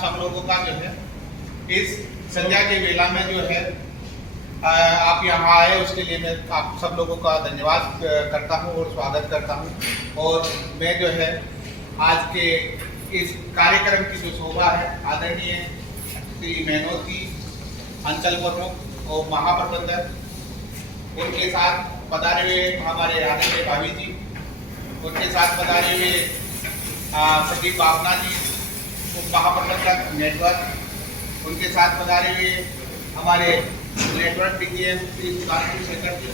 सब लोगों का जो है इस संध्या के वेला में जो है आप यहाँ आए, उसके लिए मैं आप सब लोगों का धन्यवाद करता हूँ और स्वागत करता हूँ। और मैं जो है आज के इस कार्यक्रम की जो शोभा है, आदरणीय श्री मेहनोद जी, अंचल प्रमुख और महाप्रबंधक, उनके साथ पधारे हुए हमारे आदरणीय भाभी जी, उनके साथ पधारे हुए प्रदीप बापना जी, उप महाप्रबंधक नेटवर्क, उनके साथ पधारे हुए हमारे नेटवर्क डीजीएम श्री सुधांशु शेखर जी,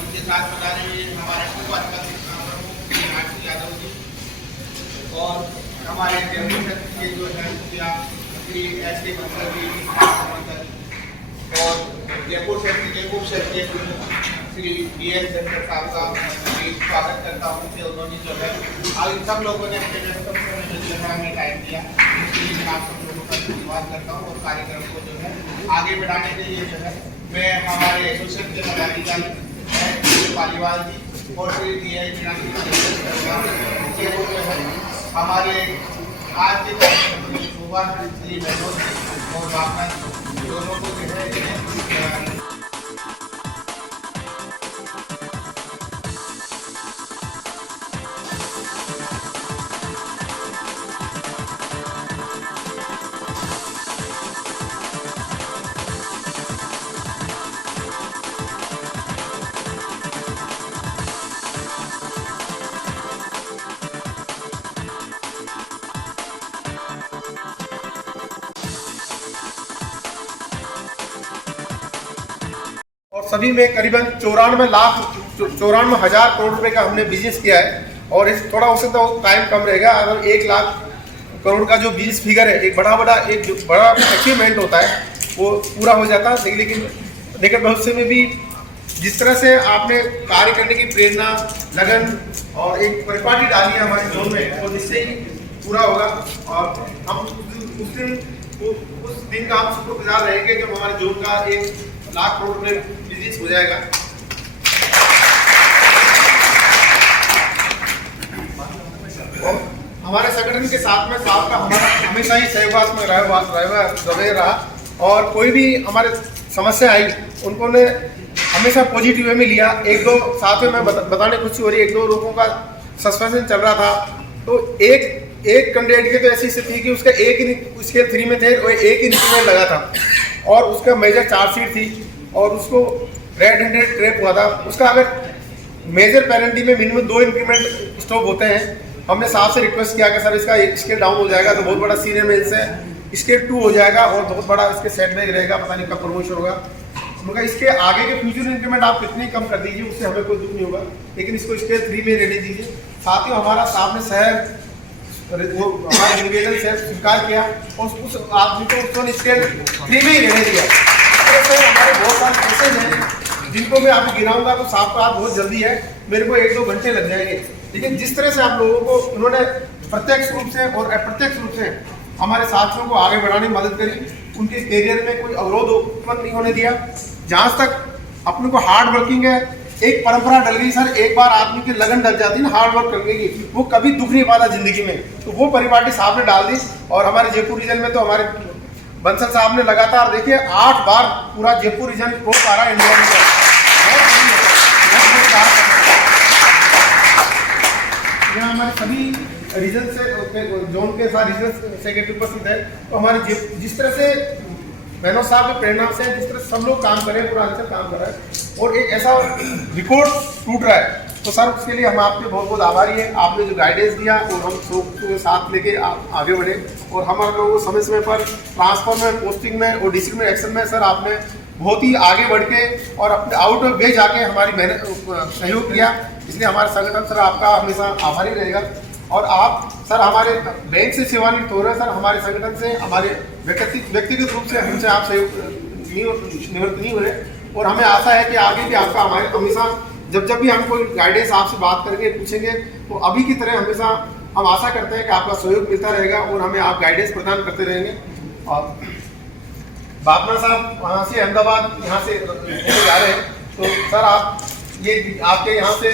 उनके साथ पधारे हुए हमारे उप प्रमुख श्री आरसी यादव जी, और हमारे दिल्ली के जो है श्री एस के बंसल जी, और जयपुर शहर के श्री BL सेंटर साहब का स्वागत करता हूँ कि उन्होंने जो है इन सब लोगों ने अपने व्यस्तम जो है हमें टाइम दिया, इसके लिए आप सब लोगों का धन्यवाद करता हूँ। और कार्यक्रम को जो है आगे बढ़ाने के लिए जो है मैं हमारे एसोसिएशन के पदाधिकारी पालीवाल जी और श्री DI मीणा जी जो है हमारे आज के कार्यक्रम में शोभा श्री मेहनोद और बापना दोनों को जो है और सभी में करीबन 94,94,000 करोड़ रुपए का हमने बिजनेस किया है। और इस थोड़ा हो सकता है टाइम कम रहेगा, अगर 1 लाख करोड़ का जो बिजनेस फिगर है, एक बड़ा अचीवमेंट होता है, वो पूरा हो जाता है। लेकिन निकट भविष्य में भी जिस तरह से आपने कार्य करने की प्रेरणा, लगन और एक परिपाटी डाली है हमारे जोन में, और जिससे ही पूरा होगा। और हम उस दिन का हम शुक्रगुजार रहेंगे जब हमारे जोन का 1 लाख करोड़ में बिजनेस हो जाएगा। हमारे संगठन के साथ में साथ का हमारा हमेशा ही सहवास में रहा, और कोई भी हमारे समस्या आई उनको ने हमेशा पॉजिटिव वे में लिया। 1-2 साथ में मैं बताने खुशी हो रही, 1-2 लोगों का सस्पेंशन चल रहा था, तो एक कैंडिडेट की तो ऐसी स्थिति थी कि उसका एक ही स्केल 3 में थे और एक ही इंक्रीमेंट लगा था, और उसका मेजर चार्जशीट थी और उसको रेड हैंडेड ट्रैप हुआ था। उसका अगर मेजर पेनल्टी में मिनिमम 2 इंक्रीमेंट स्टॉप होते हैं। हमने साहब से रिक्वेस्ट किया कि सर इसका एक स्केल डाउन हो जाएगा तो बहुत बड़ा सीनियर मेल से स्केल 2 हो जाएगा और बहुत बड़ा इसके सेटबैक रहेगा, पता नहीं कब प्रमोशन होगा। उनका इसके आगे के फ्यूचर इंक्रीमेंट आप कितनी कम कर दीजिए, उससे हमें कोई दुख नहीं होगा, लेकिन इसको स्केल 3 में रहने दीजिए। साथ ही हमारा साहब ने शहर वो हमारे निवेदन से स्वीकार किया और उस आदमी को उसको स्केल 3 में ही रहने दिया। तो हमारे बहुत सारे केसेज हैं जिनको मैं आपको गिनाऊंगा तो साफ का बहुत जल्दी है, मेरे को 1-2 घंटे लग जाएंगे। लेकिन जिस तरह से आप लोगों को उन्होंने प्रत्यक्ष रूप से और अप्रत्यक्ष रूप से हमारे साथियों को आगे बढ़ाने में मदद करी, उनके करियर में कोई अवरोध उत्पन्न नहीं होने दिया। जहाँ तक अपने को हार्ड वर्किंग है, एक परंपरा डल गई सर, एक बार आदमी की लगन डल जाती है ना हार्ड वर्क करने की, वो कभी दुख नहीं पाता जिंदगी में, तो वो परिपाटी साहब ने डाल दी। और हमारे जयपुर रीजन में तो हमारे बंसल साहब ने लगातार देखिए 8 बार पूरा जयपुर रीजन को पारा इंडिया में यहाँ हमारे सभी रीजन से जोन के साथ रीजन सेक्रेटरी उपस्थित है। तो हमारे जिस तरह से मेहनोद साहब के प्रेरणा से जिस तरह सब लोग काम कर रहे हैं, पूरा अंचल काम कर रहा है और एक ऐसा रिकॉर्ड टूट रहा है, तो सर उसके लिए हम आपके बहुत बहुत आभारी हैं। आपने जो गाइडेंस दिया और हम सबके साथ लेके आगे बढ़े, और हमारे लोगों को समय समय पर ट्रांसफर में, पोस्टिंग में और डिसिप्लिन एक्शन में सर आपने बहुत ही आगे बढ़ के और अपने आउट ऑफ वे जाके हमारी मेहनत सहयोग किया। इसलिए हमारा संगठन सर आपका हमेशा आभारी रहेगा। और आप सर हमारे बैंक से सेवानिवृत्त हो रहे हैं, सर हमारे संगठन से, हमारे व्यक्तिगत रूप से हमसे आप सहयोग निवृत्त नहीं हो रहे, और हमें आशा है कि आगे भी आपका हमारे हमेशा जब भी हम कोई गाइडेंस आपसे बात करके पूछेंगे तो अभी की तरह हमेशा हम आशा करते हैं कि आपका सहयोग मिलता रहेगा और हमें आप गाइडेंस प्रदान करते रहेंगे। और बापना साहब वहाँ से अहमदाबाद यहाँ से जा रहे हैं, तो सर आप ये आपके यहाँ से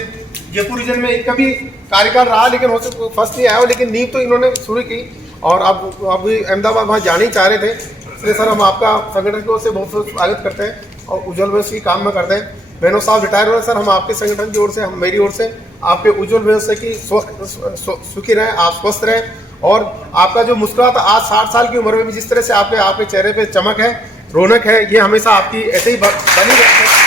जयपुर रीजन में इनका भी कार्यकाल रहा, लेकिन हो सकता फर्स्ट नहीं आया हो, लेकिन नींव तो इन्होंने शुरू की। और अब अभी अहमदाबाद वहाँ जाने ही चाह रहे थे, इसलिए सर हम आपका संगठन की ओर से बहुत बहुत स्वागत करते हैं और उज्जवल भविष्य की काम में करते हैं। मेनोज साहब रिटायर हुए सर, हम आपके संगठन की ओर से, हम मेरी ओर से आपके उज्जवल भविष्य की सुखी रहें, आप स्वस्थ रहें और आपका जो मुस्कुराहट आज 60 साल की उम्र में भी जिस तरह से आपके चेहरे पे चमक है, रौनक है, ये हमेशा आपकी ऐसे ही बनी रहे।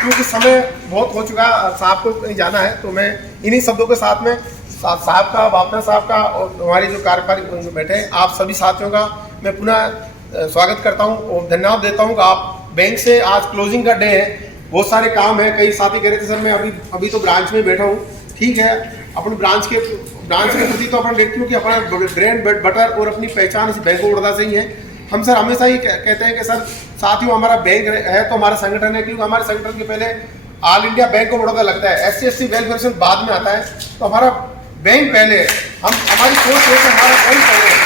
क्योंकि समय बहुत हो चुका, साहब को कहीं जाना है, तो मैं इन्हीं शब्दों के साथ में साहब का, बापना साहब का और हमारे जो कार्यकारी बैठे हैं आप सभी साथियों का मैं पुनः स्वागत करता हूं और धन्यवाद देता हूं कि आप बैंक से, आज क्लोजिंग का डे है, बहुत सारे काम है। कई साथी कह रहे थे सर मैं अभी तो ब्रांच में बैठा हूँ, ठीक है, अपने ब्रांच के प्रति तो अपन देखते हो कि अपना ब्रांड बटर और अपनी पहचान इस बैंक ऑफ बड़ौदा से ही है। हम सर हमेशा ही कहते हैं कि सर साथियों हमारा बैंक है तो हमारा संगठन है, क्योंकि हमारे संगठन के पहले all India bank of Baroda लगता है, SC/ST वेलफेयर बाद में आता है, तो हमारा बैंक पहले है, हमारी सोच है कि हमारा बैंक पहले है।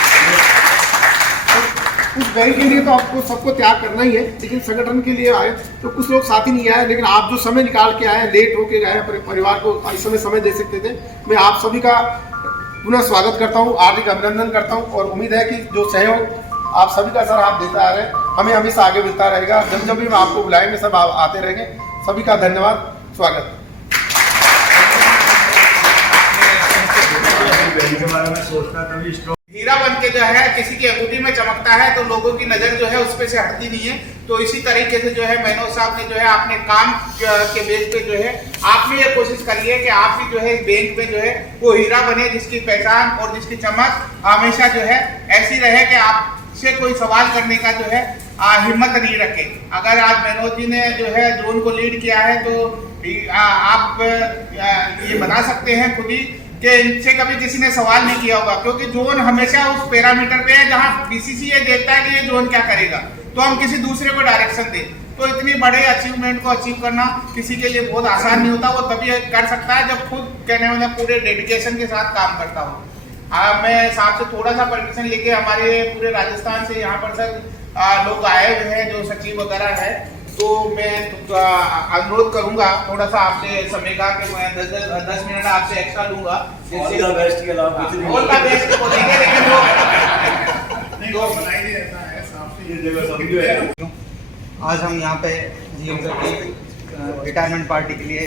तो उस बैंक के लिए तो आपको सबको त्याग करना ही है, लेकिन संगठन के लिए आए तो कुछ लोग साथी नहीं आए, लेकिन आप जो समय निकाल के आए, लेट होके गए, परिवार को इस समय दे सकते थे, मैं आप सभी का पुनः स्वागत करता हूँ, हार्दिक अभिनंदन करता हूँ और उम्मीद है कि जो सहयोग आप सभी का सर आप देते आ रहे हैं, हमें हमेशा आगे मिलता रहेगा। जब भी हम आपको बुलाएंगे सब आप आते रहेंगे। सभी का धन्यवाद, स्वागत। हीरा बन के जो है किसी की अंगूठी में चमकता है तो लोगों की नजर जो है उस पे से हटती नहीं है। तो इसी तरीके से जो है मेनोज साहब ने जो है अपने काम के बेस पे जो है आपने ये कोशिश करी है कि आप भी जो है बैंक में जो है वो हीरा बने, जिसकी पहचान और जिसकी चमक हमेशा जो है ऐसी रहे कि आपसे कोई सवाल करने का जो है हिम्मत नहीं रखे। अगर आज मेनोज जी ने जो है जोन को लीड किया है तो आप ये बता सकते हैं खुद ही कि इनसे कभी किसी ने सवाल नहीं किया होगा, क्योंकि जोन हमेशा उस पैरामीटर पे है जहां BCC ये देखता है कि ये जोन क्या करेगा तो हम किसी दूसरे को डायरेक्शन दें। तो इतनी बड़े अचीवमेंट को अचीव करना किसी के लिए बहुत आसान नहीं होता, वो तभी कर सकता है जब खुद कहने वाला पूरे डेडिकेशन के साथ काम करता हो। मैं साहब से थोड़ा सा परमिशन लेके हमारे पूरे राजस्थान से यहाँ पर सर लोग आए हुए हैं जो सचिव वगैरह है, तो मैं अनुरोध करूंगा थोड़ा सा आपसे समय का कि मैं 10 मिनट आपसे एक्स्ट्रा लूंगा। ऑल द बेस्ट के अलावा कुछ नहीं, ऑल द बेस्ट बोलेंगे लेकिन वो नहीं बनाई नहीं रहता है साहब से, ये जगह समझो है। आज हम यहाँ पे जीएम सर की रिटायरमेंट पार्टी के लिए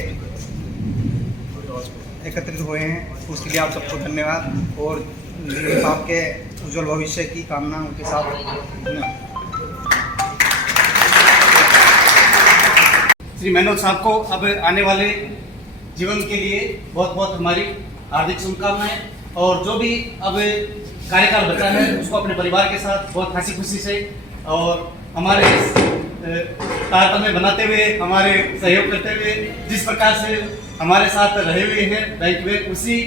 एकत्रित हुए हैं, उसके लिए आप सबको धन्यवाद और जीएम साहब के उज्जवल भविष्य की कामना उनके साथ। श्री मेनोज साहब को अब आने वाले जीवन के लिए बहुत बहुत हमारी हार्दिक शुभकामनाएं और जो भी अब कार्यकाल बचा है उसको अपने परिवार के साथ बहुत हंसी खुशी से और हमारे तारतम्य बनाते हुए, हमारे सहयोग करते हुए, जिस प्रकार से हमारे साथ रहे हुए हैं बैंक में, उसी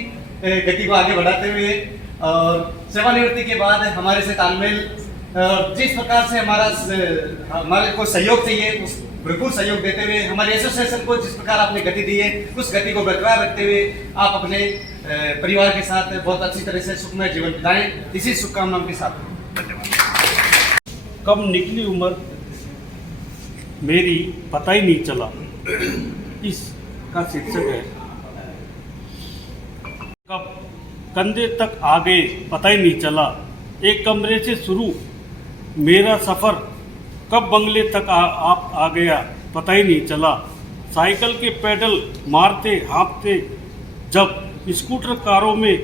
गति को आगे बढ़ाते हुए और सेवानिवृत्ति के बाद हमारे से तालमेल जिस प्रकार से हमारे को सहयोग चाहिए उस भरपूर सहयोग देते हुए, हमारे एसोसिएशन को जिस प्रकार आपने गति दी है उस गति को बरकरार रखते हुए आप अपने परिवार के साथ बहुत अच्छी तरह से सुखमय जीवन बिताएं, इसी शुभकामनाओं के साथ धन्यवाद। कब निकली उम्र मेरी पता ही नहीं चला, इसका शीर्षक है। कब कंधे तक आ गए पता ही नहीं चला, एक कमरे से शुरू मेरा सफ़र, कब बंगले तक आप आ गया पता ही नहीं चला। साइकिल के पेडल मारते हाँफते जब स्कूटर कारों में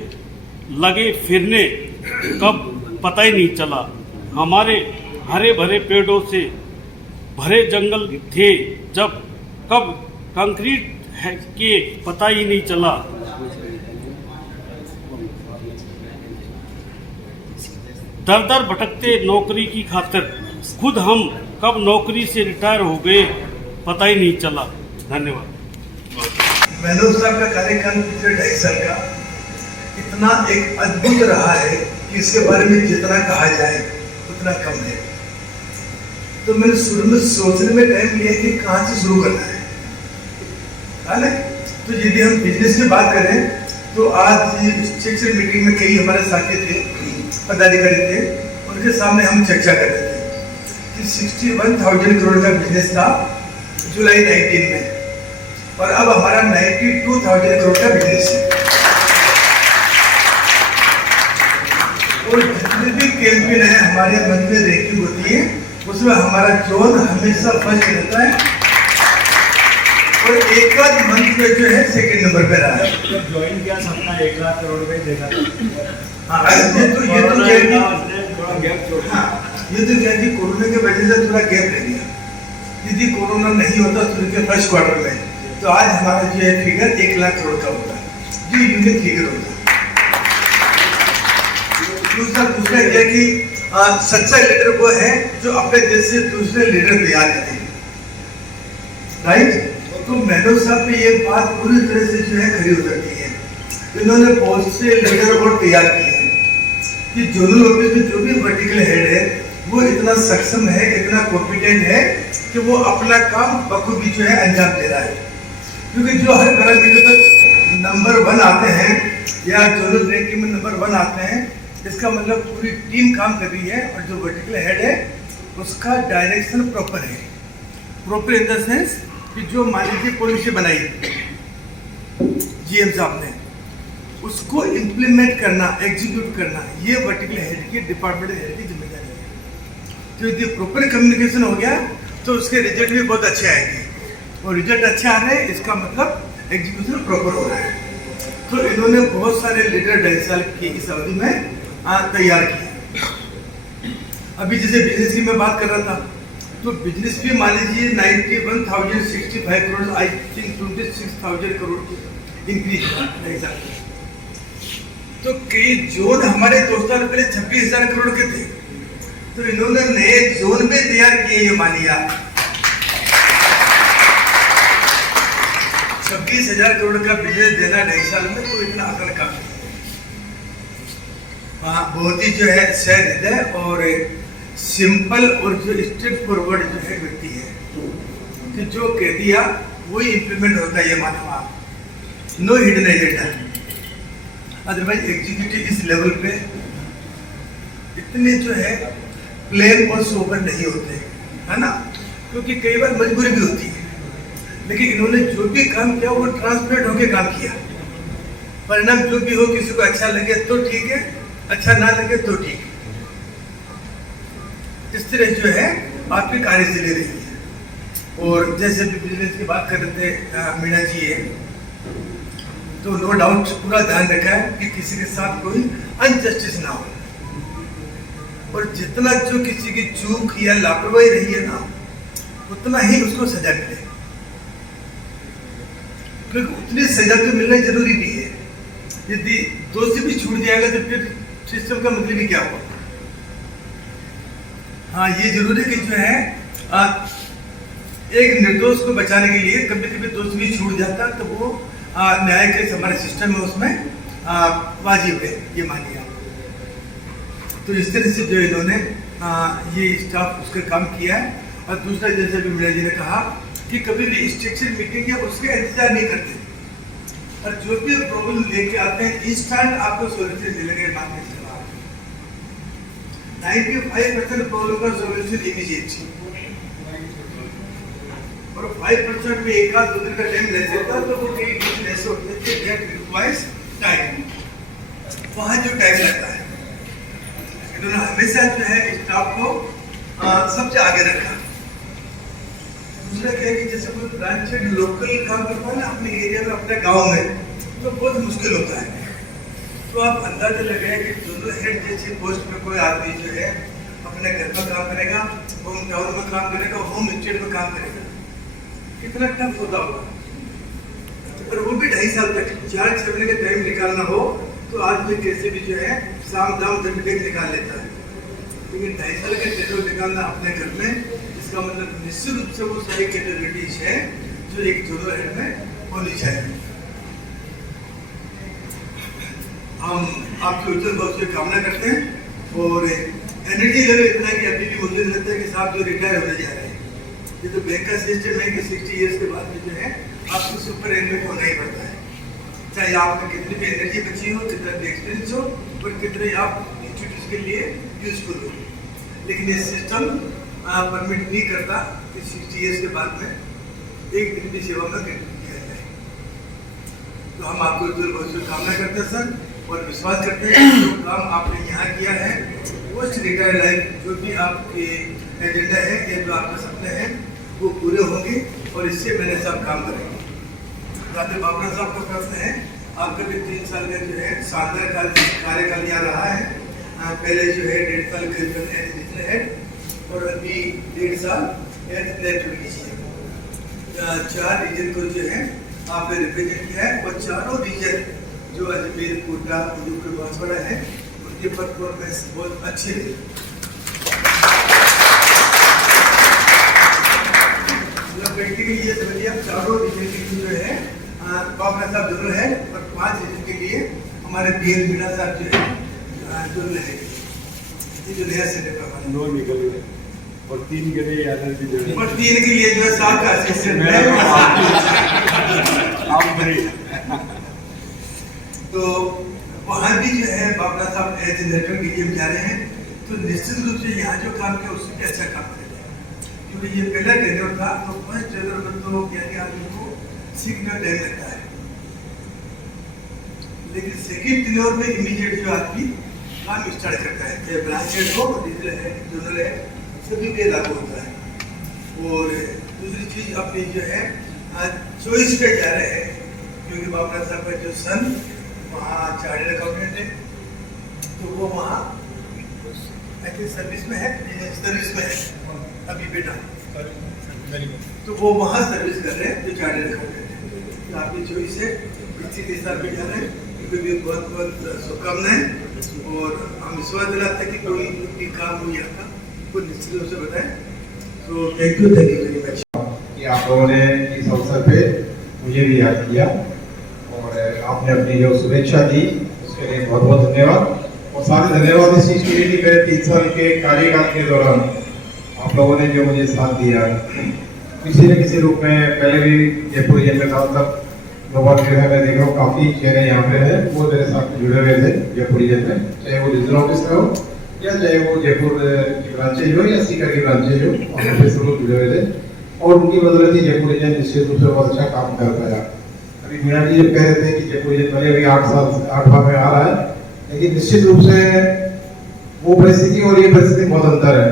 लगे फिरने, कब पता ही नहीं चला। हमारे हरे भरे पेड़ों से भरे जंगल थे जब, कब कंक्रीट है के पता ही नहीं चला। दर दर भटकते नौकरी की खातिर, खुद हम कब नौकरी से रिटायर हो गए पता ही नहीं चला। धन्यवाद। मेनोज साहब का कार्यकाल पिछले 2.5 साल का इतना एक अद्भुत रहा है कि इसके बारे में जितना कहा जाए उतना कम है। तो मैंने शुरू में सोचने में टाइम लिया कि कहाँ से शुरू करना है ना। तो यदि हम बिजनेस की बात करें तो आज शिक्षक मीटिंग में कई हमारे साथी थे, पदाधिकारी थे, उनके सामने हम चर्चा कर रहे थे कि 61,000 करोड़ का बिजनेस था जुलाई 19 में और अब हमारा 92,000 करोड़ का बिजनेस है। और जितने भी कैंपेन है हमारे मंच में रैंकिंग होती है उसमें हमारा जोन हमेशा फर्स्ट रहता है और एक आध मंच में जो है सेकंड नंबर पे रहा है। जब ज्वाइन किया सपना 1 लाख करोड़ में देखा था। हाँ, ये तो क्या थोड़ा गैप छोड़ा। हाँ, ये तो क्या कि कोरोना की वजह से थोड़ा गैप रह गया। यदि कोरोना नहीं होता शुरू के फर्स्ट क्वार्टर में तो आज हमारा जो है फिगर 1 लाख करोड़ का होता है, जो यूनिक फिगर होता है। दूसरा क्या कि सच्चा लीडर वो है जो अपने देश से दूसरे लीडर तैयार करे, राइट। तो मैडम साहब पे ये बात पूरी तरह से जो है खरी उतरती है। इन्होंने बहुत से लीडर और तैयार किए हैं कि जोनल ऑफिस में जो भी वर्टिकल हेड है वो इतना सक्षम है, इतना कॉम्पिटेंट है कि वो अपना काम बखूबी जो है अंजाम दे रहा है। क्योंकि जो हर पैरामीटर पर नंबर 1 आते हैं या जोनल रैंकिंग में नंबर 1 आते हैं, इसका मतलब पूरी टीम काम कर रही है और जो वर्टिकल हेड है उसका डायरेक्शन प्रॉपर है। प्रॉपर इन द सेंस कि जो मान लीजिए पॉलिसी बनाई जीएम साहब ने, उसको इम्प्लीमेंट करना, एग्जीक्यूट करना, ये वर्टिकल हेड की, डिपार्टमेंट हेड की जिम्मेदारी है। तो यदि प्रॉपर कम्युनिकेशन हो गया तो उसके रिजल्ट भी बहुत अच्छे आएंगे और रिजल्ट अच्छे आ रहे हैं इसका मतलब एग्जीक्यूशन प्रॉपर हो रहा है। तो इन्होंने बहुत सारे लीडर 2.5 साल की इस अवधि में तैयार किए। अभी जैसे बिजनेस की मैं बात कर रहा था तो बिजनेस भी मान लीजिए 91,065 crore, I think 26,000 crore increase हुआ 2.5 साल में। तो कई जोन हमारे 2 साल पहले 26,000 करोड़ के थे, तो इन्होंने नए जोन में तैयार किए। ये मानिए 26,000 करोड़ का बिजनेस देना 2.5 साल में, तो इतना आसान काम नहीं है। बहुत ही जो है सहज हृदय और सिंपल और जो स्ट्रेट फॉरवर्ड जो है व्यक्ति है कि जो कह दिया वही इंप्लीमेंट होता है। ये मानो आप, no hidden agenda. Otherwise executive इस लेवल पे इतने जो है प्लेन और सोबर नहीं होते, है ना, क्योंकि कई बार मजबूरी भी होती है। लेकिन इन्होंने जो भी काम किया वो ट्रांसपेरेंट होकर काम किया। परिणाम जो भी हो, किसी को अच्छा लगे तो ठीक है, अच्छा ना लगे तो ठीक। इस तरह जो है आपकी कार्यशैली रही है। और जैसे भी बिजनेस की बात कर रहे थे मीना जी है, तो नो डाउट पूरा ध्यान रखा है कि किसी के साथ कोई अनजस्टिस ना हो और जितना जो किसी की चूक या लापरवाही रही है ना उतना ही उसको सजा मिले, क्योंकि उतनी सजा तो मिलना जरूरी भी है। यदि दोषी भी छूट जाएगा तो फिर सिस्टम का मतलब ही क्या होगा। हाँ, ये जरूरी है कि जो है एक निर्दोष को बचाने के लिए कभी कभी दोष भी छूट जाता तो वो न्याय के हमारे सिस्टम में उसमें वाजिब है, ये मानिए आप। तो इस तरह से जो इन्होंने ये स्टाफ उसका काम किया है। और दूसरा, जैसे भी मीना जी ने कहा कि कभी भी स्ट्रक्चर मीटिंग या उसके इंतजार नहीं करते और जो भी प्रॉब्लम लेके आते हैं इंस्टेंट आपको सोल्यूशन मिलेंगे। मानने के बाद 95% प्रॉब्लम का सोल्यूशन इमीडिएट और 5% में एक आध 2 दिन का टाइम ले सकता है, तो वो कई दिन ऐसे होते हैं कि गेट रिक्वायर्स टाइम, वहाँ जो टाइम लगता है। इन्होंने हमेशा जो है स्टाफ को सबसे आगे रखा। दूसरा क्या है कि जैसे कोई ब्रांच लोकल काम करता है ना अपने एरिया में, अपने गांव में, तो बहुत मुश्किल होता है। तो आप अंदाजा लगाए कि जोनल हेड जैसी पोस्ट में कोई आदमी जो है अपने घर में काम करेगा, होम टाउन में काम करेगा, होम स्टेट में काम करेगा, कितना टफ होता होगा। और वो भी 2.5 साल तक 4-6 महीने का टाइम निकालना हो तो आदमी कैसे भी जो है शाम दाम दंड निकाल लेता है। लेकिन 2.5 साल का शेड्यूल निकालना अपने घर में, इसका मतलब निश्चित रूप से वो सारी कैपेबिलिटीज है जो एक जोनल हेड में होनी चाहिए। हम आपके उज्जवल भविष्य की कामना करते हैं और एनर्जी लेवल इतना कि अभी भी मुझे लगता है कि साहब जो रिटायर होने जा रहे हैं, ये तो बैंक का सिस्टम है कि 60 ईयर्स के बाद में जो है आपको सुपर एनमेट होना ही पड़ता है। चाहे आप में कितनी भी एनर्जी बची हो, कितना भी एक्सपीरियंस हो और कितने आप इंस्टीट्यूट के लिए यूजफुल हो, लेकिन ये सिस्टम परमिट नहीं करता कि 60 ईयर्स के बाद में एक दिन भी सेवा में कंटिन्यू किया जाए। तो हम आपको उज्जवल भविष्य की कामना करते हैं सर। और विश्वास करते हैं कि जो काम आपने यहाँ किया है पोस्ट रिटायर लाइफ जो भी आपके एजेंडा है या जो आपके सपने हैं वो पूरे होंगे और इससे मैंने सब काम करेंगे। डॉक्टर बाबरा साहब का प्रश्न है, आपका भी 3 साल का जो है शानदार कार्यकाल यहाँ रहा है। पहले जो है 1.5 साल करीबन एज रीजनल हेड और अभी 1.5 साल एज इलेक्टेड लीजिए। 4 रीजन को जो है आपने रिप्रेजेंट किया है और चारों रीजन जो अजमेर, कोटा, उदयपुर, बांसवाड़ा है उनके परफॉर्मेंस बहुत अच्छे रहे। प्रैक्टिकली ये समझिए चारों रीजन के लिए जो है बाबरा साहब जरूर है और 5 रीजन के लिए हमारे पीएल मीणा साहब जो है जरूर है। ये जो नया सेटअप है 9 निकल गए और 3 के लिए एनर्जी जो है और 3 के लिए जो है 7 का असिस्टेंट है। तो वहाँ भी जो है बाबरा साहब एज नेटवर्क के लिए जा रहे हैं तो निश्चित रूप से यहाँ जो काम किया उससे भी अच्छा काम करेगा, क्योंकि ये पहला टेन्योर था तो फर्स्ट टेन्योर में तो क्या आदमी को सीखने में टाइम लगता है, लेकिन सेकेंड टेन्योर में इमीडिएट जो आदमी काम स्टार्ट करता है, चाहे ब्रांच हेड हो, रीजनल हेड, जोनल हेड, सभी पे लागू होता है। और दूसरी चीज अपनी जो है चॉइस पे जा रहे हैं, क्योंकि बाबरा साहब का जो सन वहाँ चार्टर्ड अकाउंटेंट है तो वो वहाँ सर्विस में है, सर्विस में है अभी बेटा, तो वो वहाँ सर्विस कर रहे हैं जो चार्टर्ड अकाउंटेंट है। तो आपकी चॉइस है, इसी के हिसाब पे जा रहे हैं, क्योंकि भी बहुत बहुत शुभकामनाएं और हम विश्वास दिलाते हैं कि कोई भी काम हुई आपका वो निश्चित रूप से बताएं। तो थैंक यू वेरी मच कि आप लोगों ने इस अवसर पे मुझे भी याद किया और आपने अपनी जो शुभेच्छा दी उसके लिए बहुत बहुत धन्यवाद। और सारे धन्यवाद इस चीज़ के लिए कि मेरे 3 साल के कार्यकाल के दौरान आप लोगों ने जो मुझे साथ दिया किसी न किसी रूप में, पहले भी जयपुर रीजन में था तब लोगों जो है मैं देख रहा हूँ काफ़ी चेहरे यहाँ पे हैं वो मेरे साथ जुड़े हुए थे जयपुर रीजन में, चाहे वो रीजनल ऑफिस में हो या चाहे वो जयपुर की ब्रांचेज हो या सीकर की ब्रांचेज हो, ऑफिस से लोग जुड़े हुए थे और उनकी बदौलत ही जयपुर रीजन निश्चित रूप से बहुत अच्छा काम कर पाया। अभी मीणा जी जब कह रहे थे कि जयपुर रीजन पहले अभी 8 भाग में आ रहा है, लेकिन निश्चित रूप से वो परिस्थिति और ये परिस्थिति बहुत अंतर है।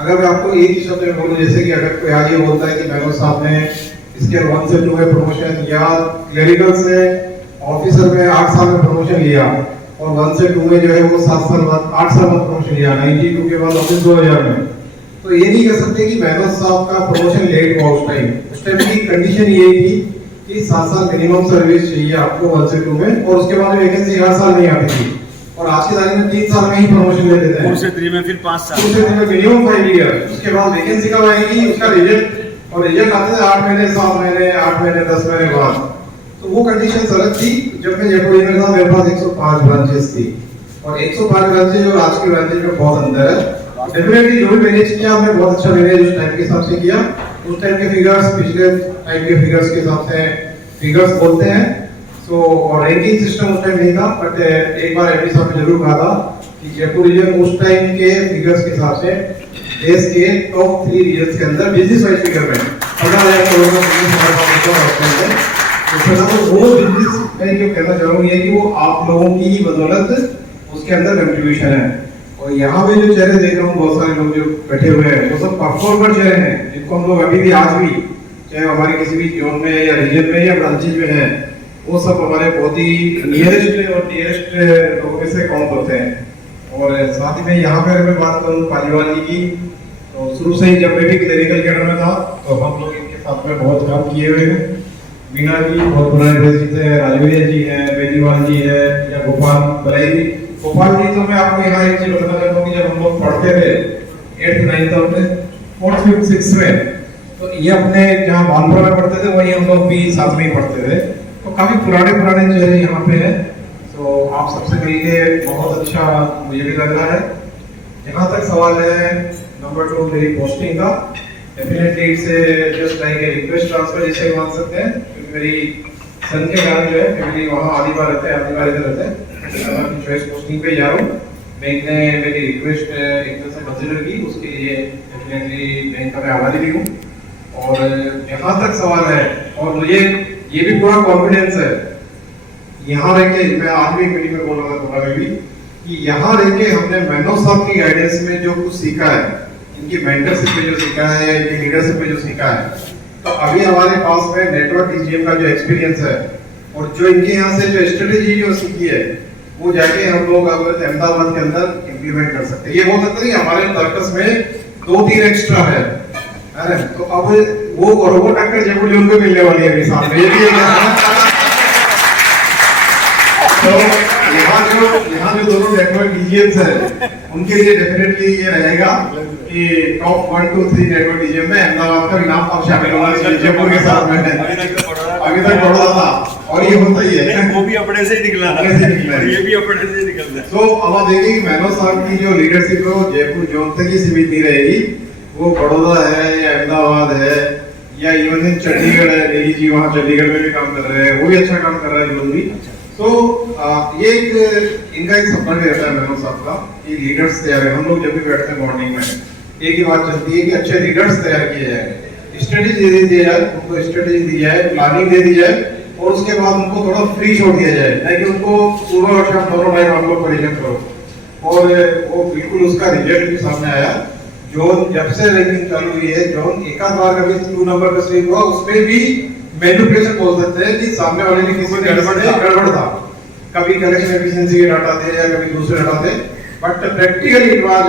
अगर मैं आपको एक ही शब्द में बोलूं, जैसे कि अगर कोई आज ये बोलता है कि मैनो साहब ने इसके 1 से 2 में प्रमोशन या क्लरिकल से ऑफिसर में 8 साल में प्रमोशन लिया और 1 से 2 में जो है वो 7 साल बाद 8 साल बाद प्रमोशन लिया 92 के बाद ऑफिस 2000 में, तो ये नहीं कह सकते कि मैनो साहब का प्रमोशन लेट हुआ। उस टाइम की कंडीशन ये थी कि 7 साल मिनिमम सर्विस चाहिए आपको 1 से 2 में और उसके बाद वैकेंसी 8 साल नहीं आती थी और आज की तारीख में 3 साल में ही प्रमोशन ले लेते हैं। 2 से 3 में फिर 5 साल, 2 से 3 में मिनिमम 5 ईयर, उसके बाद वैकेंसी कब आएगी उसका रिजल्ट और रिजल्ट आते थे 8 महीने 7 महीने 8 महीने 10 महीने बाद। तो वो कंडीशन अलग थी जब मैं जयपुर में था, मेरे पास 105 ब्रांचेस थी और 105 ब्रांचेस और आज की ब्रांचेस में बहुत अंतर है। डेफिनेटली जो भी मैनेज किया हमने बहुत अच्छा मैनेज उस टाइम के हिसाब से किया, उस टाइम के फिगर्स पिछले टाइम के फिगर्स के हिसाब से फिगर्स बोलते हैं। तो और रैंकिंग सिस्टम उस टाइम नहीं था, बट एक बार एमडी साहब ने जरूर कहा था कि जयपुर रीजन उस टाइम के फिगर्स के हिसाब से देश के टॉप 3 रीजन के अंदर बिजनेस वाइज फिगर में 15,000 करोड़ का बिजनेस हमारे पास है। तो वो बिजनेस मैं जो कहना चाहूँगी है कि वो आप लोगों की ही बदौलत उसके अंदर कंट्रीब्यूशन है। और यहाँ पे जो चेहरे देख रहा हूँ बहुत सारे लोग जो बैठे हुए हैं वो सब परफॉर्मर चेहरे हैं जिनको हम लोग अभी भी आज भी चाहे हमारे किसी भी जोन में या रीजन में या ब्रांचेज में है वो सब हमारे बहुत ही नियरेस्ट और डियरेस्ट लोगों में से काउंट होते हैं। और साथ ही में यहाँ पे मैं बात करूँ पालीवाल जी की, तो शुरू से ही जब मैं भी क्लिनिकल कैडर में था तो हम लोग इनके साथ में बहुत काम किए हुए हैं। मीणा जी बहुत पुराने जी हैं, राजवीर जी हैं, बेटीवाल जी है या गोपाल बलाई जी। गोपाल जी तो मैं आपको यहाँ एक चीज बताना चाहता हूँ कि जब हम लोग पढ़ते थे 8th 9th अपने 4th 5th 6th में, तो ये अपने जहाँ बानपुरा में पढ़ते थे वही हम लोग भी साथ में ही पढ़ते थे। तो काफी पुराने चेहरे यहाँ पे हैं, तो आप सबसे मिलके बहुत अच्छा मुझे भी लग रहा है। जहाँ तक सवाल है नंबर 2 मेरी पोस्टिंग का, definitely it's just like a request transfer जैसे मान सकते हैं, क्योंकि मेरी सन के कारण जो है फैमिली वहाँ आधी बार रहते हैं, आधी बार इधर रहते हैं। मैं चॉइस पोस्टिंग पे जा रहा हूँ। बैंक ने मेरी रिक्वेस्ट एक तरह से कंसिडर की, उसके लिए डेफिनेटली बैंक का मैं आभारी भी हूँ। और जहाँ तक सवाल है और मुझे ये भी पूरा कॉन्फिडेंस है, यहाँ रह के, मैं आज भी मीटिंग में बोल रहा था थोड़ा भी, कि यहाँ रह के हमने मैनो साहब की गाइडेंस में जो कुछ सीखा है, इनकी मेंटरशिप में जो सीखा है या इनकी लीडरशिप में जो सीखा है, तो अभी हमारे पास में नेटवर्क ईजीएम का जो एक्सपीरियंस है और जो इनके यहाँ से जो स्ट्रेटेजी जो सीखी है, वो जाके हम लोग अब अहमदाबाद के अंदर इम्प्लीमेंट कर सकते हैं। ये हो सकता है हमारे तर्कस में 2-3 एक्स्ट्रा है, तो अब वो रोबोट डॉक्टर जयपुर जोन को मिलने वाली है अभी सामने, ये भी एक तो यहाँ जो दोनों नेटवर्क ईजीएम्स है, उनके लिए डेफिनेटली ये रहेगा कि टॉप 1, 2, 3 नेटवर्क ईजीएम में अहमदाबाद का भी नाम अब शामिल होना चाहिए जयपुर के साथ में। अभी तक बड़ा था और ये होता ही है, वो भी अपने से ही निकला अपने से निकला है, ये भी अपने से ही निकल रहा है। तो अब आप देखिए कि मैनो साहब की जो लीडरशिप है वो जयपुर जोन तक ही सीमित नहीं रहेगी, वो बड़ौदा है या अहमदाबाद है या इवन चंडीगढ़ है, नेगी जी वहाँ चंडीगढ़ में भी काम कर रहे हैं, वो भी अच्छा काम कर रहा है लोग भी। तो ये एक इनका एक सपना भी रहता है मैनो साहब का कि लीडर्स तैयार है। हम लोग जब भी बैठते हैं मॉर्निंग में एक ही बात चलती है कि अच्छे लीडर्स तैयार किए जाए, स्ट्रेटेजी दे दी जाए, उनको स्ट्रेटेजी दी जाए, प्लानिंग दे दी जाए और उसके बाद उनको थोड़ा फ्री छोड़ दिया जाए, नहीं कि उनको सुबह और शाम दोनों टाइम आप लोग परेशान करो। और वो बिल्कुल उसका रिजल्ट भी सामने आया। जोन जब से रैंकिंग चालू हुई है, जोन एक आध बार कभी 2 नंबर का स्वीप हुआ, उसमें भी मैनिपुलेशन बोल सकते हैं कि सामने वाले ने किसी गड़बड़ था, कभी कलेक्शन एफिशिएंसी के डाटा थे या कभी दूसरे डाटा थे, but practically it was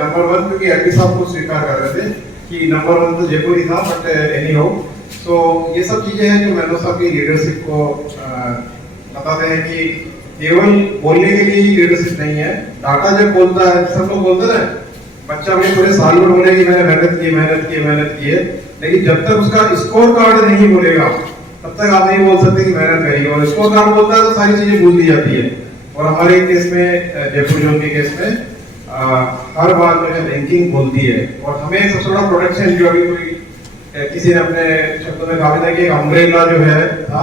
number 1, क्योंकि एपी साहब को स्वीकार कर रहे थे कि नंबर 1 तो जयपुर ही था, बट एनी हाउ। सो ये सब चीजें हैं जो मैनो साहब की लीडरशिप को बताते हैं कि केवल बोलने के लिए ही लीडरशिप नहीं है। डाटा जब बोलता है, सब लोग बोलते हैं बच्चा अपने पूरे साल भर बोले कि मैंने मेहनत की है, लेकिन जब तक उसका स्कोर कार्ड नहीं बोलेगा तब तक आप नहीं बोल सकते कि मेहनत करी। और स्कोर कार्ड बोलता है तो सारी चीजें भूल दी जाती है। और हमारे केस में, जयपुर जोन के केस में हर बार जो है रैंकिंग बोलती है। और हमें सबसे बड़ा प्रोटेक्शन जो अभी कोई किसी ने अपने शब्दों में कहा था कि अम्ब्रेला जो है था,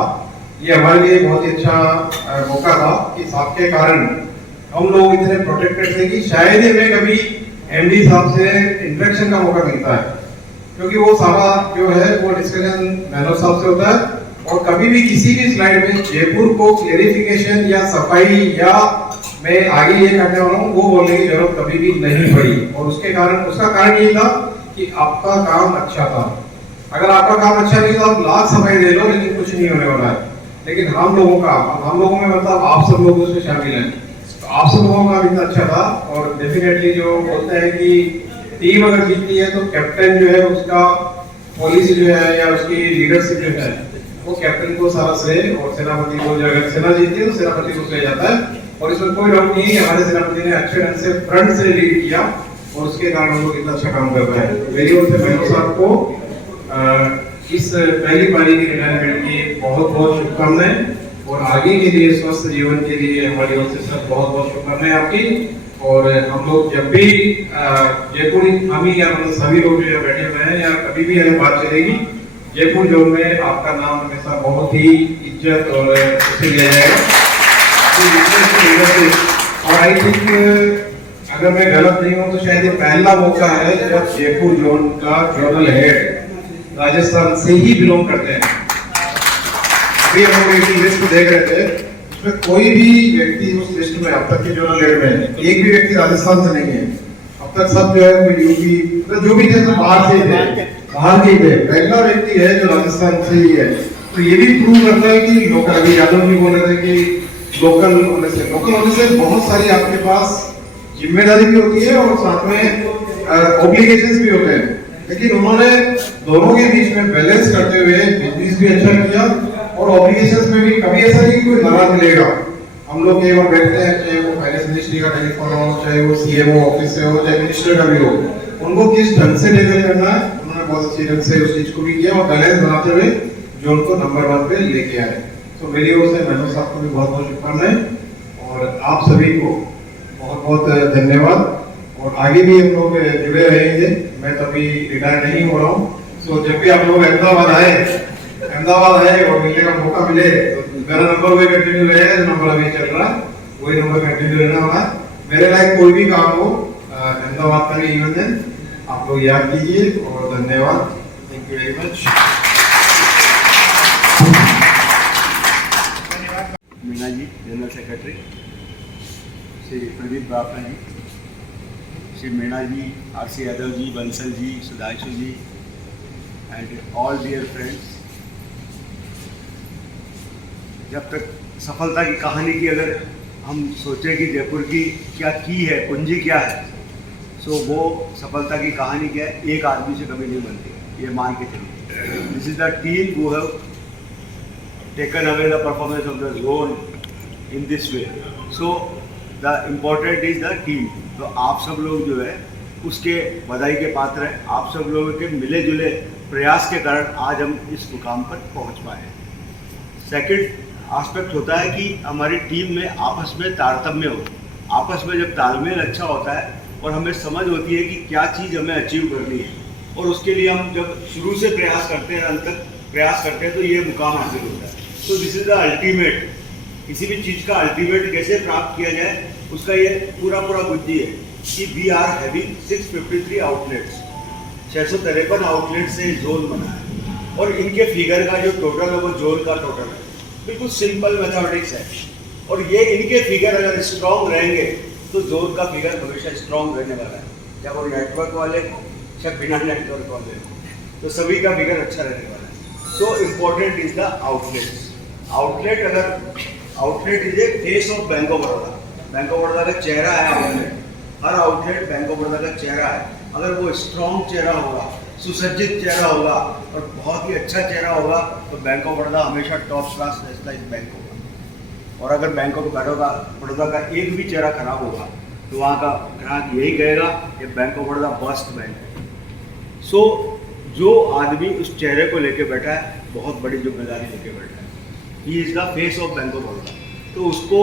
ये हमारे लिए बहुत ही अच्छा मौका था कि साहब के कारण हम लोग इतने प्रोटेक्टेड थे कि शायद ही हमें कभी एमडी साहब से इंटरेक्शन का मौका मिलता है, क्योंकि वो सारा जो है वो डिस्कशन मैनो साहब से होता है। और कभी भी किसी भी स्लाइड में जयपुर को क्लेरिफिकेशन या सफाई या मैं आगे ये करने वाला हूँ वो बोलने की जरूरत कभी भी नहीं पड़ी। और उसका कारण ये था कि आपका काम अच्छा था। अगर आपका काम अच्छा नहीं था आप लाख सफाई दे लो, लेकिन कुछ नहीं होने वाला है। लेकिन हम लोगों में मतलब आप सब लोग उसमें शामिल हैं, तो आप सब लोगों का इतना अच्छा था। और डेफिनेटली जो बोलते हैं कि टीम अगर जीतती है तो कैप्टन जो है उसका पॉलिसी जो है या उसकी लीडरशिप जो है वो कैप्टन को सारा श्रेय, और सेनापति को, अगर सेना जीतती है तो सेनापति को श्रेय जाता है। और इसमें कोई डाउट नहीं है, हमारे सेनापति ने अच्छे ढंग से फ्रंट से लीड किया और उसके कारण हम लोग इतना अच्छा काम कर रहे हैं। मेरी ओर से मैनो साहब को इस पहली पारी की रिटायरमेंट की बहुत बहुत शुभकामनाएं, और आगे के लिए स्वस्थ जीवन के लिए हमारी ओर से सब बहुत बहुत शुभकामनाएं आपकी। और हम लोग जब भी जयपुर, हम ही या मतलब सभी लोग जो बैठे हुए हैं या कभी भी हमें बात चलेगी, जयपुर जोन में आपका नाम हमेशा बहुत ही इज्जत और उससे लिया जाएगा। और आई थिंक अगर मैं गलत नहीं हूँ तो शायद ये पहला मौका है जब जयपुर जोन का जोनल हेड राजस्थान से ही बिलोंग करते हैं। अभी हम लोग एक लिस्ट देख रहे थे, उसमें कोई भी व्यक्ति उस लिस्ट में अब तक के जोनल हेड में एक भी व्यक्ति राजस्थान से नहीं है। अब तक सब जो है यूपी, जो भी थे तो बाहर से थे, बाहर के थे। पहला व्यक्ति है जो राजस्थान से ही है। तो ये भी प्रूव करता है कि लोकल, अभी यादव भी बोल रहे थे कि लोकल होने से बहुत सारी आपके पास जिम्मेदारी भी होती है और साथ में ऑब्लिगेशंस भी होते हैं। लेकिन उन्होंने दोनों के बीच में बैलेंस करते हुए बिजनेस भी अच्छा किया और ऑब्लिगेशंस में भी कभी ऐसा नहीं कोई नारा मिलेगा। हम लोग कई बार बैठते हैं, चाहे वो फाइनेंस मिनिस्ट्री का टेलीफोन हो, चाहे वो सीएमओ ऑफिस से हो, चाहे मिनिस्टर का भी हो, उनको किस ढंग से डील करना है उन्होंने बहुत अच्छी ढंग से उस चीज को भी किया और बैलेंस बनाते हुए जो उनको नंबर 1 पे लेके आए। तो मेरी ओर से मैनो साहब को भी बहुत बहुत शुभकामनाएं और आप सभी को बहुत बहुत धन्यवाद। और आगे भी हम लोग जुड़े रहेंगे, मैं तभी रिटायर नहीं हो रहा हूँ। सो जब भी आप लोग अहमदाबाद आए और मिलने का मौका मिले तो मेरा नंबर वही कंटिन्यू रहेगा जो नंबर अभी चल रहा है, वही नंबर कंटिन्यू रहने वाला है। मेरे लायक कोई भी काम हो अहमदाबाद का भी इवेंट है, आप लोग याद कीजिए और धन्यवाद। Thank you very much. Meena ji, general secretary, Shri Pradeep Brahman ji, Shri Meena ji, R C. Yadav ji, Bansal ji, Sudhanshu ji, and all dear friends. जब तक सफलता की कहानी की अगर हम सोचें कि जयपुर की क्या की है, कुंजी क्या है, सो वो सफलता की कहानी क्या है, एक आदमी से कभी नहीं बनती, ये मान के चलिए। This is the team who have taken away the performance of the zone in this way. So the important is the team. तो आप सब लोग जो है उसके बधाई के पात्र हैं। आप सब लोगों के मिले जुले प्रयास के कारण आज हम इस मुकाम पर पहुंच पाए हैं। सेकंड एस्पेक्ट होता है कि हमारी टीम में आपस में तारतम्य हो, आपस में जब तालमेल अच्छा होता है और हमें समझ होती है कि क्या चीज़ हमें अचीव करनी है, और उसके लिए हम जब शुरू से प्रयास करते हैं, अंत तक प्रयास करते हैं, तो ये मुकाम हासिल होता है। तो दिस इज द अल्टीमेट। किसी भी चीज़ का अल्टीमेट कैसे प्राप्त किया जाए, उसका ये पूरा बुद्धि है कि we are having 653 outlets, 653 outlet से जोन बना है, और इनके फिगर का जो टोटल है वो जोन का टोटल है। बिल्कुल सिंपल मैथमेटिक्स है, और ये इनके फिगर अगर स्ट्रॉन्ग रहेंगे तो जोन का फिगर हमेशा स्ट्रॉन्ग रहने वाला है, चाहे वो नेटवर्क वाले हो चाहे बिना नेटवर्क वाले हो, तो सभी का फिगर अच्छा रहने वाला है। So important is the outlets. Outlet is a face of bank of Baroda. Bank of Baroda का चेहरा है outlet. Her outlet bank of Baroda का चेहरा है। अगर वो स्ट्रॉन्ग चेहरा होगा, सुसज्जित चेहरा होगा और बहुत ही अच्छा चेहरा होगा, तो बैंक ऑफ बड़ौदा हमेशा टॉप क्लास नेशनलाइज्ड बैंक होगा। और अगर बैंक ऑफ बड़ौदा का एक भी चेहरा खराब होगा तो वहाँ का ग्राहक यही कहेगा कि bank of Baroda best bank है। सो जो आदमी उस चेहरे को लेके बैठा है, बहुत बड़ी जिम्मेदारी लेके बैठा है। He is the face of bank of Baroda. तो उसको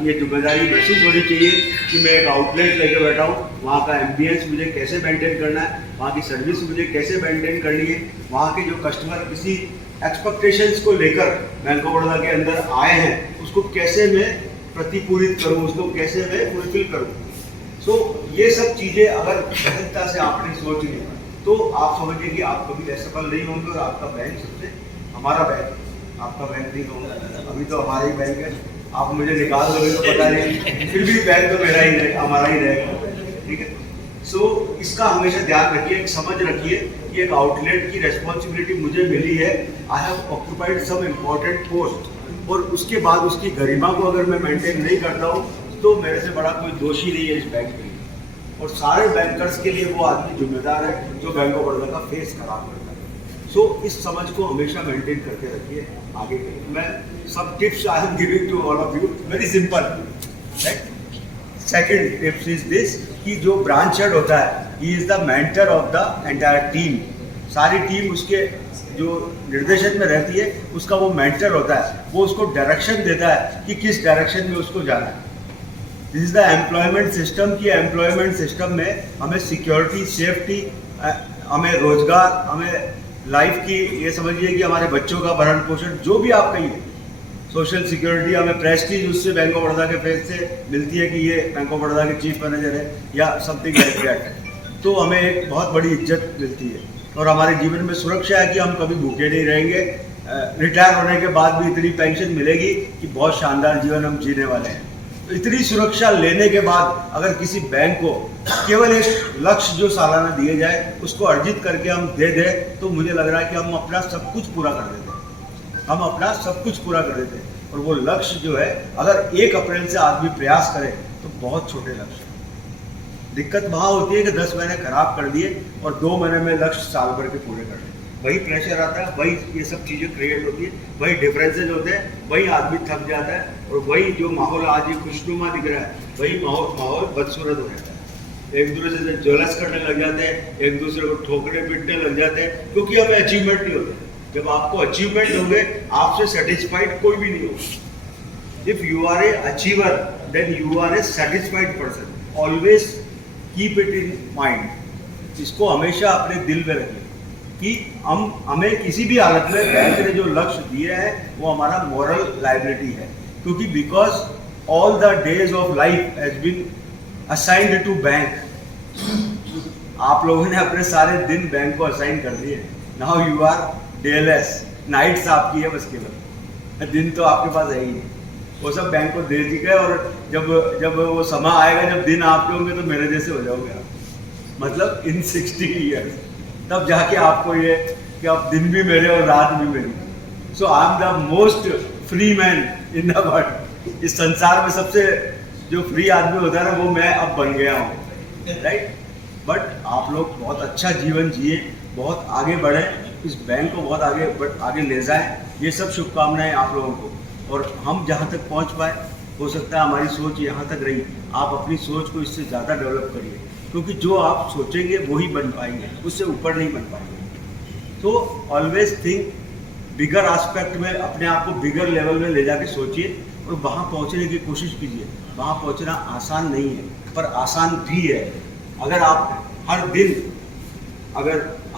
ये जिम्मेदारी महसूस होनी चाहिए कि मैं एक आउटलेट लेके बैठा हूँ, वहाँ का एम्बियंस मुझे कैसे मेंटेन करना है, वहाँ की सर्विस मुझे कैसे मेंटेन करनी है, वहाँ के जो कस्टमर किसी एक्सपेक्टेशंस को लेकर बैंक ऑफ बड़ौदा के अंदर आए हैं, उसको कैसे मैं प्रतिपूरित करूँ, उसको कैसे मैं फुलफिल करूँ। सो ये सब चीज़ें अगर गहनता से आपने सोच ली तो आप समझिए कि आप कभी असफल नहीं होंगे, और आपका बैंक सबसे, हमारा बैंक, आपका बैंक नहीं होगा, अभी तो हमारा ही बैंक है। आप मुझे निकाल दोगे तो पता नहीं, फिर भी बैंक तो मेरा ही रहेगा, हमारा ही रहेगा, ठीक है। सो इसका हमेशा ध्यान रखिए, एक समझ रखिए कि एक आउटलेट की रेस्पॉन्सिबिलिटी मुझे मिली है। I have occupied some important post, और उसके बाद उसकी गरिमा को अगर मैं मेंटेन नहीं करता हूँ तो मेरे से बड़ा कोई दोषी नहीं है इस बैंक में। और सारे बैंकर्स के लिए वो आदमी जिम्मेदार है जो बैंक ऑफ बड़ौदा का फेस खराब करता है। सो इस समझ को हमेशा मेंटेन करके रखिए आगे के। मैं सब tips I am giving to all of you, very simple. Second tips is this कि जो ब्रांच हेड होता है, he is the mentor of the entire team. सारी टीम उसके जो निर्देशन में रहती है, उसका वो मेंटर होता है। वो उसको डायरेक्शन देता है कि किस डायरेक्शन में उसको जाना है। This is the employment system. की एम्प्लॉयमेंट सिस्टम में हमें सिक्योरिटी, सेफ्टी, हमें रोजगार, हमें लाइफ की, ये समझिए कि हमारे बच्चों का भरण पोषण, जो भी आप कहिए, सोशल सिक्योरिटी, हमें प्रेस्टीज उससे बैंक ऑफ बड़ौदा के फेस से मिलती है कि ये बैंक ऑफ बड़ौदा के चीफ मैनेजर है या समथिंग लाइक दैट। तो हमें एक बहुत बड़ी इज्जत मिलती है, और हमारे जीवन में सुरक्षा है कि हम कभी भूखे नहीं रहेंगे। रिटायर होने के बाद भी इतनी पेंशन मिलेगी कि बहुत शानदार जीवन हम जीने वाले हैं। तो इतनी सुरक्षा लेने के बाद अगर किसी बैंक को केवल एक लक्ष्य जो सालाना दिए जाए उसको अर्जित करके हम दे दें, तो मुझे लग रहा है कि हम अपना सब कुछ पूरा कर देते हैं। हम अपना सब कुछ पूरा कर देते हैं। और वो लक्ष्य जो है, अगर 1 अप्रैल से आदमी प्रयास करे तो बहुत छोटे लक्ष्य। दिक्कत वहाँ होती है कि 10 महीने खराब कर दिए और 2 महीने में लक्ष्य साल भर के पूरे कर दिए। वही प्रेशर आता है, वही ये सब चीज़ें क्रिएट होती है, वही डिफरेंसेज होते हैं, वही आदमी थक जाता है, और वही जो माहौल आज ये खुशनुमा दिख रहा है, वही माहौल बदसूरत हो जाता है। एक दूसरे से जलस करने लग जाते हैं, एक दूसरे को ठोकने पीटने लग जाते हैं, क्योंकि हमें अचीवमेंट नहीं होता। जब आपको अचीवमेंट होंगे, आपसे सेटिस्फाइड कोई भी नहीं होगा। If you are a achiever, then you are a satisfied person. Always keep it in mind. इसको हमेशा अपने दिल में रखिए कि हमें किसी भी हालत में बैंक ने जो लक्ष्य दिए हैं वो हमारा मॉरल लायबिलिटी है, क्योंकि because all the days of life has been assigned to bank. आप लोगों ने अपने सारे दिन बैंक को असाइन कर दिए। Now you are dayless, nights आपकी है बस केवल, दिन तो आपके पास है ही नहीं। वो सब बैंक को दे चुके हैं। और जब वो समय आएगा, जब दिन आपके होंगे, तो मेरे जैसे हो जाओगे आप, मतलब इन 60 ईयर्स, तब जाके आपको ये कि अब दिन भी मेरे और रात भी मेरी। So I am the most free man in the world. इस संसार में सबसे जो फ्री आदमी होता है ना, वो मैं अब बन गया हूँ, राइट। बट आप लोग बहुत अच्छा जीवन जिए, बहुत आगे बढ़े, इस बैंक को बहुत आगे ले जाएं, ये सब शुभकामनाएं आप लोगों को। और हम जहाँ तक पहुँच पाए, हो सकता है हमारी सोच यहाँ तक रही, आप अपनी सोच को इससे ज़्यादा डेवलप करिए, क्योंकि जो आप सोचेंगे वही बन पाएंगे, उससे ऊपर नहीं बन पाएंगे। तो ऑलवेज थिंक बिगर एस्पेक्ट में, अपने आप को बिगर लेवल में ले जाके सोचिए और वहाँ पहुँचने की कोशिश कीजिए। वहाँ पहुँचना आसान नहीं है, पर आसान भी है। अगर आप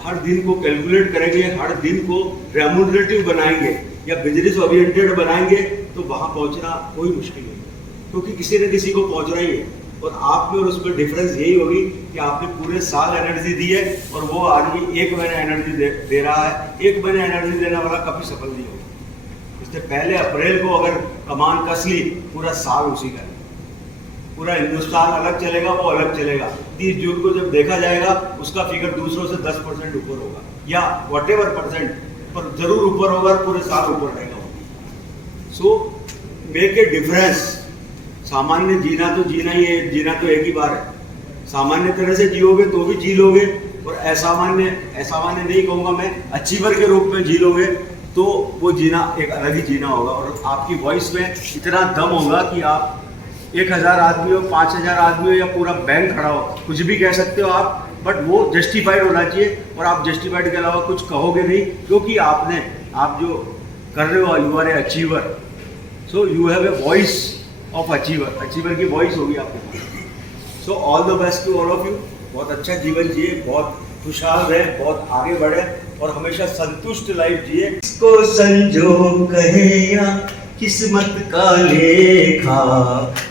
हर दिन को कैलकुलेट करेंगे, हर दिन को रेम्यूनरेटिव बनाएंगे या बिजनेस ओरिएंटेड बनाएंगे, तो वहाँ पहुँचना कोई मुश्किल नहीं, क्योंकि किसी न किसी को पहुँचना ही है। और आप में और उसमें डिफरेंस यही होगी कि आपने पूरे साल एनर्जी दी है और वो आदमी एक महीना एनर्जी दे रहा है। एक महीना एनर्जी देने वाला कभी सफल नहीं होगा। इससे पहले अप्रैल को अगर कमान कस ली, पूरा साल उसी का, पूरा हिंदुस्तान अलग चलेगा, वो अलग चलेगा। 30 जून को जब देखा जाएगा, उसका फिगर दूसरों से 10% ऊपर होगा, या व्हाटएवर परसेंट, पर जरूर ऊपर होगा, पूरे साल ऊपर रहेगा। So make a difference. सामान्य जीना तो जीना ही है, जीना तो एक ही बार है। सामान्य तरह से जियोगे तो भी जी लोगे, और असामान्य नहीं कहूँगा मैं, अचीवर के रूप में जी लोगे, तो वो जीना एक अलग ही जीना होगा। और आपकी वॉइस में इतना दम होगा कि आप 1000 आदमी हो, 5000 आदमी हो, या पूरा बैंक खड़ा हो, कुछ भी कह सकते हो आप, बट वो जस्टिफाइड होना चाहिए। और आप जस्टिफाइड के अलावा कुछ कहोगे नहीं, क्योंकि आप जो कर रहे हो, you are a achiever. So you have a voice of achiever की वॉइस होगी आपके पास। सो ऑल द बेस्ट टू ऑल ऑफ यू। बहुत अच्छा जीवन जिए, बहुत खुशहाल रहे, बहुत आगे बढ़े, और हमेशा संतुष्ट लाइफ जिए। इसको संजोग कहे या किस्मत का लेखा,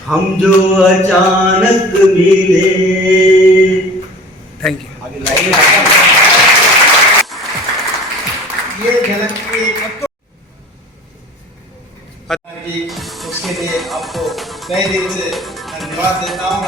हम जो अचानक मिले। Thank you. आगे लाइन ये झलक की एक उसके लिए आपको तहे दिल से धन्यवाद देता हूँ।